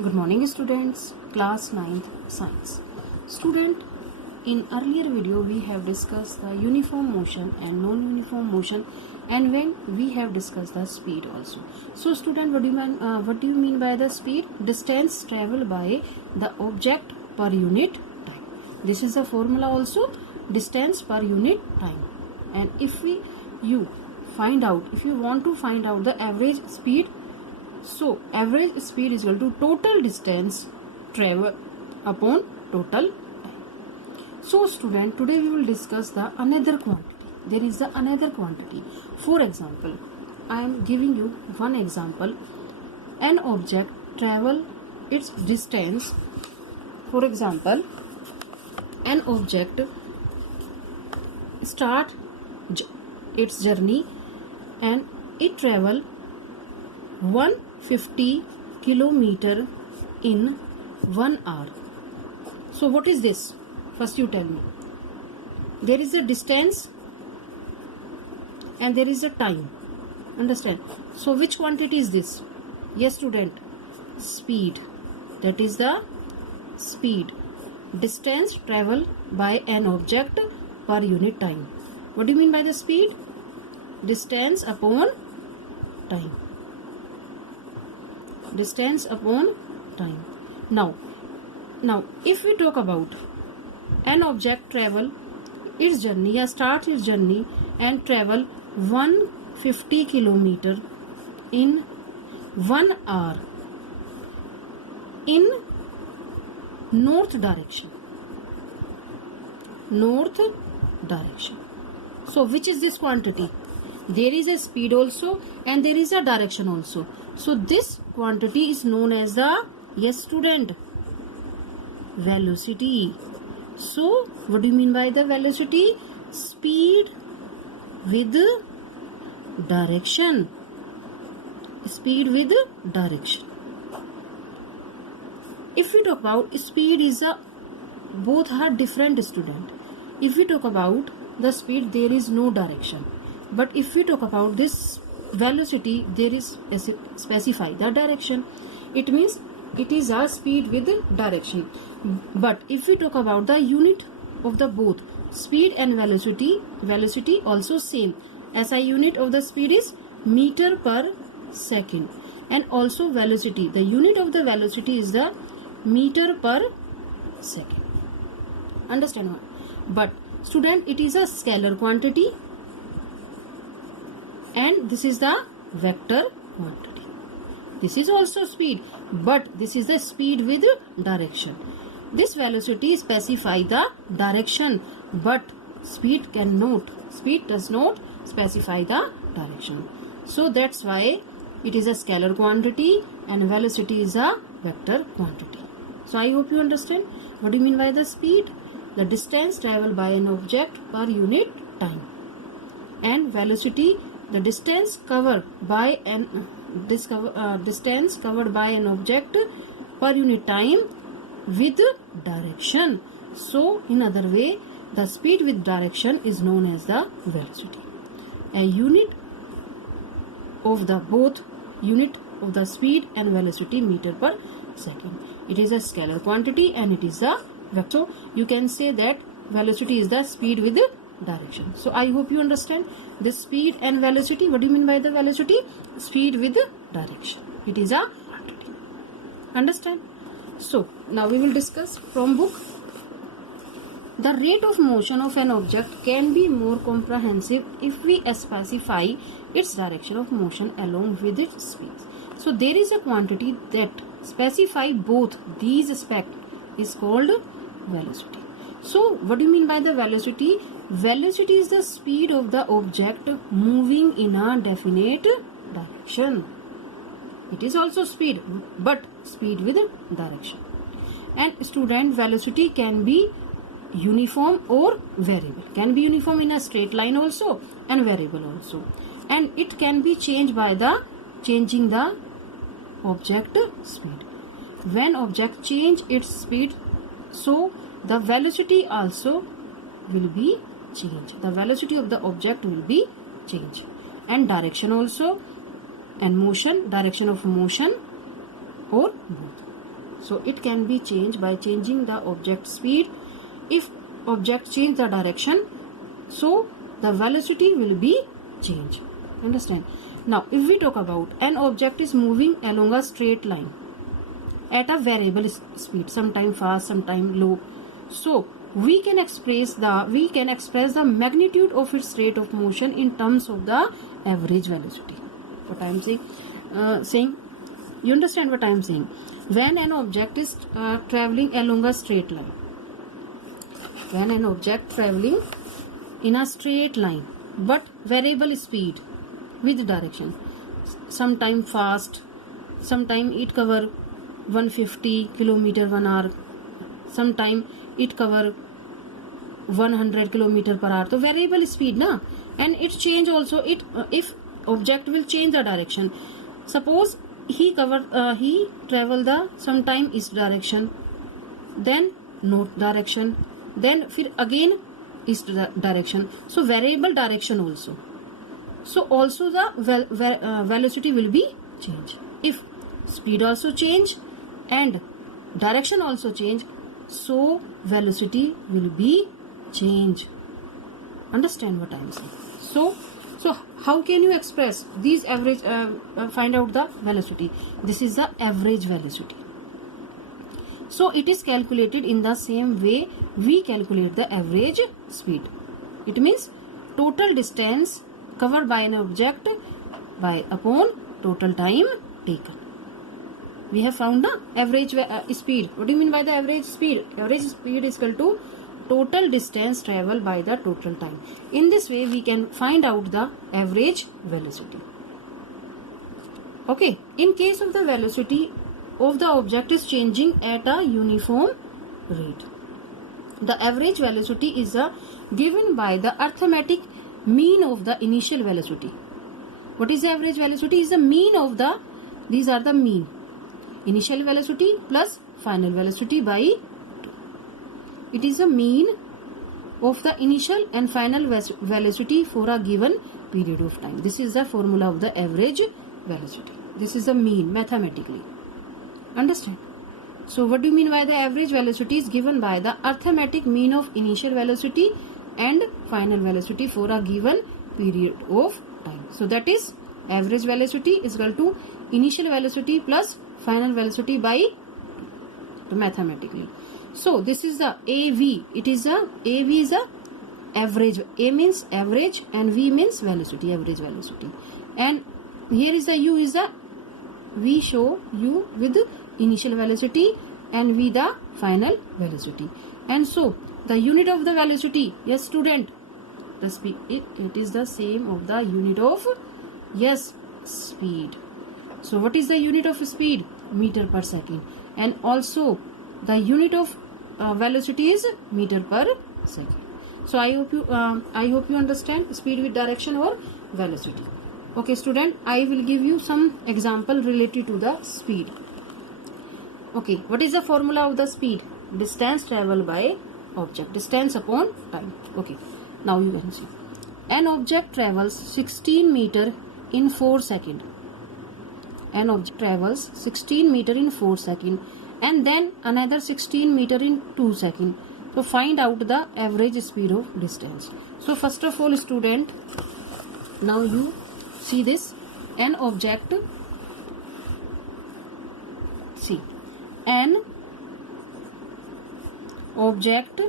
Good morning students, class 9th science. Student, in earlier video we have discussed the uniform motion and non-uniform motion, and when we have discussed the speed also. So student, what do you mean by the speed? Distance traveled by the object per unit time. This is the formula also, distance per unit time. And if you want to find out the average speed, so average speed is equal to total distance traveled upon total time. So student, today we will discuss the another quantity. There is the another quantity. For example, I am giving you one example. An object travel its distance. For example, an object start its journey and it travel 150 kilometer in 1 hour. So what is this? First you tell me. There is a distance and there is a time. Understand? So which quantity is this? Yes student, speed. That is the speed. Distance travel by an object per unit time. What do you mean by the speed? Distance upon time. Distance upon time. Now if we talk about an object travel its journey or start its journey and travel 150 kilometer in 1 hour in north direction. So which is this quantity? There is a speed also and there is a direction also. So this quantity is known as the, yes student, velocity. So what do you mean by the velocity? Speed with direction. Speed with direction. If we talk about speed is both are different student. If we talk about the speed, there is no direction. But if we talk about this velocity, there is specify the direction. It means it is a speed with direction. But if we talk about the unit of the both speed and velocity also same. SI unit of the speed is meter per second, and also velocity. The unit of the velocity is the meter per second. Understand what? But student, it is a scalar quantity and this is the vector quantity. This is also speed, but this is the speed with direction. This velocity specify the direction, but speed does not specify the direction. So that's why it is a scalar quantity and velocity is a vector quantity. So I hope you understand. What do you mean by the speed? The distance traveled by an object per unit time, and velocity, the distance covered by an object per unit time with direction. So in other way, the speed with direction is known as the velocity. A unit of the speed and velocity meter per second. It is a scalar quantity and it is a vector. So you can say that velocity is the speed with direction. So I hope you understand the speed and velocity. What do you mean by the velocity? Speed with direction. It is a quantity. Understand? So now we will discuss from book. The rate of motion of an object can be more comprehensive if we specify its direction of motion along with its speed. So there is a quantity that specify both these aspects is called velocity. So what do you mean by the velocity? Velocity is the speed of the object moving in a definite direction. It is also speed, but speed with direction. And student, velocity can be uniform or variable. Can be uniform in a straight line also and variable also. And it can be changed by the changing the object speed. When object change its speed, so the velocity also will be changed. The velocity of the object will be changed, and direction also, and motion, direction of motion or both. So it can be changed by changing the object speed. If object change the direction, so the velocity will be changed. Understand? Now if we talk about an object is moving along a straight line at a variable speed, sometime fast, sometime low, so we can express the magnitude of its rate of motion in terms of the average velocity. What I am saying, you understand what I am saying? When an object is traveling along a straight line, when an object traveling in a straight line but variable speed with direction, sometime fast, sometime it cover 150 kilometer 1 hour, sometime it cover 100 kilometer per hour. So variable speed na, and it change also. It if object will change the direction, suppose he travel the sometime east direction, then north direction, then फिर again east direction. So variable direction also. So also the velocity will be change. If speed also change and direction also change, so velocity will be change. Understand what I am saying? So how can you express these average? Find out the velocity. This is the average velocity. So it is calculated in the same way we calculate the average speed. It means total distance covered by an object by upon total time taken. We have found the average speed. What do you mean by the average speed? Average speed is equal to total distance traveled by the total time. In this way we can find out the average velocity. Okay, in case of the velocity of the object is changing at a uniform rate, the average velocity is given by the arithmetic mean of the initial velocity. What is the average velocity? Is the mean of the, these are the mean, initial velocity plus final velocity by 2. It is a mean of the initial and final velocity for a given period of time. This is the formula of the average velocity. This is the mean mathematically. Understand? So what do you mean by the average velocity is given by the arithmetic mean of initial velocity and final velocity for a given period of time. So that is average velocity is equal to initial velocity plus final velocity by 2 mathematically. So this is the AV. It is a AV is a average. A means average and V means velocity, average velocity. And here is the U is the, we show U with initial velocity and V the final velocity. And so the unit of the velocity, yes student, the speed, it is the same of the unit of, yes, speed. So what is the unit of speed? Meter per second. And also the unit of velocity is meter per second. So I hope you understand speed with direction or velocity. Okay student, I will give you some example related to the speed. Okay, what is the formula of the speed? Distance traveled by object, distance upon time. Okay, now you can see an object travels 16 meter in 4 seconds. An object travels 16 meter in 4 seconds and then another 16 meter in 2 seconds. So find out the average speed of distance. So first of all student, now you see this, an object, see, an object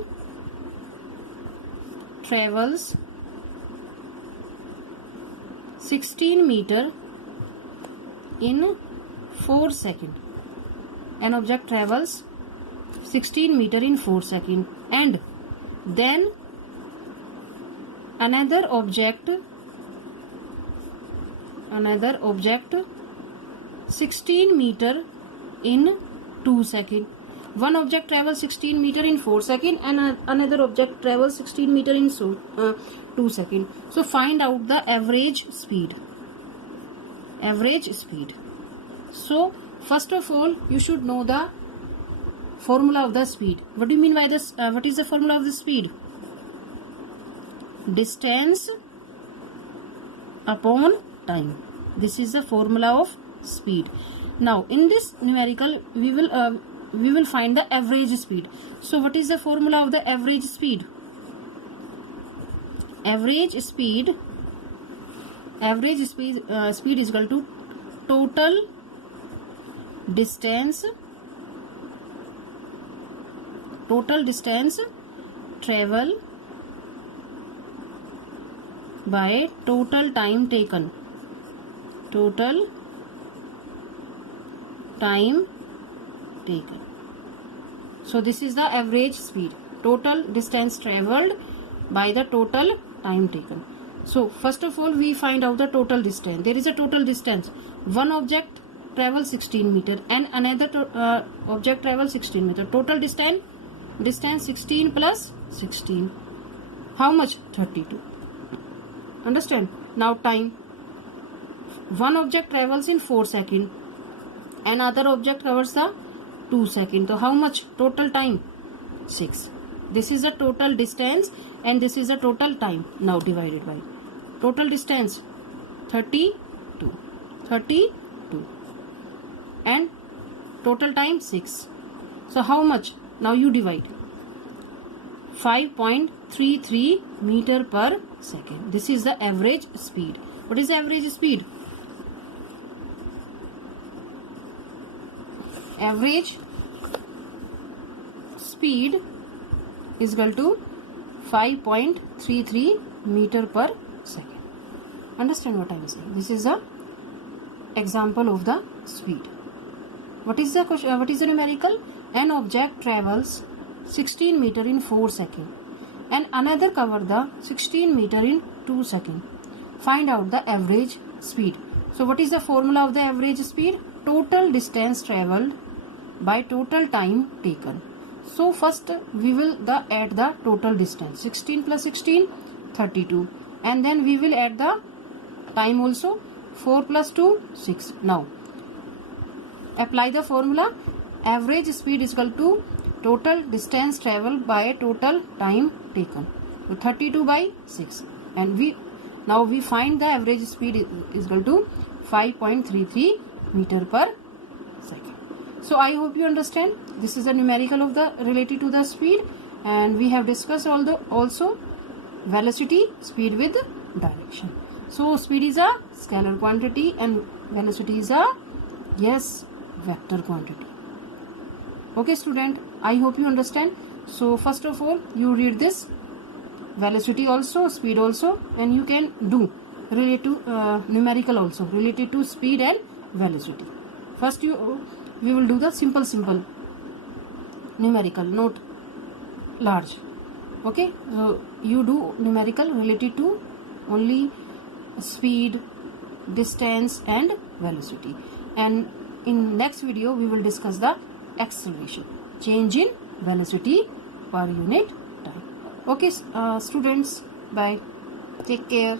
travels 16 meter in 4 seconds. An object travels 16 meter in 4 seconds and then another object 16 meter in 2 seconds. One object travels 16 meter in 4 seconds and another object travels 16 meter in 2 seconds. So find out the average speed. Average speed. So first of all you should know the formula of the speed. What do you mean by this? What is the formula of the speed? Distance upon time. This is the formula of speed. Now in this numerical we will we will find the average speed. So what is the formula of the average speed? Average speed is equal to total distance travel by total time taken. So this is the average speed, total distance traveled by the total time taken. So first of all we find out the total distance. There is a total distance. One object travels 16 meter and another object travels 16 meter. Total distance 16 plus 16. How much? 32. Understand? Now time. One object travels in 4 seconds. Another object covers the 2 seconds. So how much? Total time? 6. This is the total distance and this is the total time. Now divided by total distance 32 and total time 6. So how much? Now you divide 5.33 meter per second. This is the average speed. What is the average speed? Average speed is equal to 5.33 meter per second. Understand what I am saying? This is a example of the speed. What is the question? What is the numerical? An object travels 16 meter in 4 seconds and another cover the 16 meter in 2 seconds. Find out the average speed. So what is the formula of the average speed? Total distance traveled by total time taken. So first we will add the total distance. 16 plus 16, 32. And then we will add the time also. 4 plus 2, 6. Now apply the formula. Average speed is equal to total distance traveled by total time taken. So 32 by 6. And we find the average speed is equal to 5.33 meter per second. So I hope you understand. This is a numerical of the related to the speed, and we have discussed also velocity, speed with direction. So speed is a scalar quantity and velocity is a vector quantity. Okay student, I hope you understand. So first of all you read this velocity also, speed also, and you can do related to numerical also related to speed and velocity. First we will do the simple numerical, not large. Okay, so you do numerical related to only speed, distance and velocity, and in next video we will discuss the acceleration, change in velocity per unit time. Okay students, bye, take care.